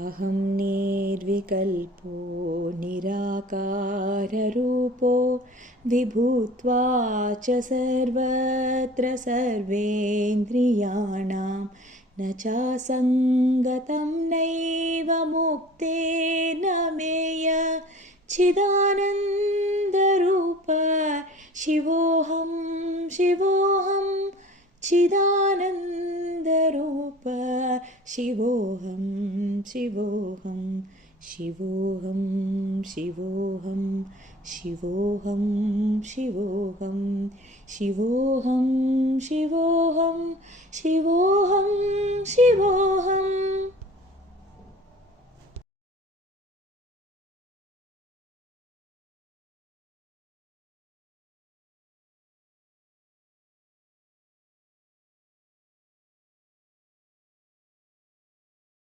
अहं निर्विकल्पो निराकाररूपो विभूत्वा च सर्वत्र सर्वेन्द्रियाणां न चासङ्गतं नैव मुक्तेन मेय चिदानन्दरूप शिवोऽहं शिवोऽहं चिदानन्दरूप शिवोऽहं शिवोऽहं शिवोऽहं शिवोऽहं शिवोऽहं शिवोऽहं शिवोऽहं शिवोऽहं शिवोऽहं शिवोऽहम्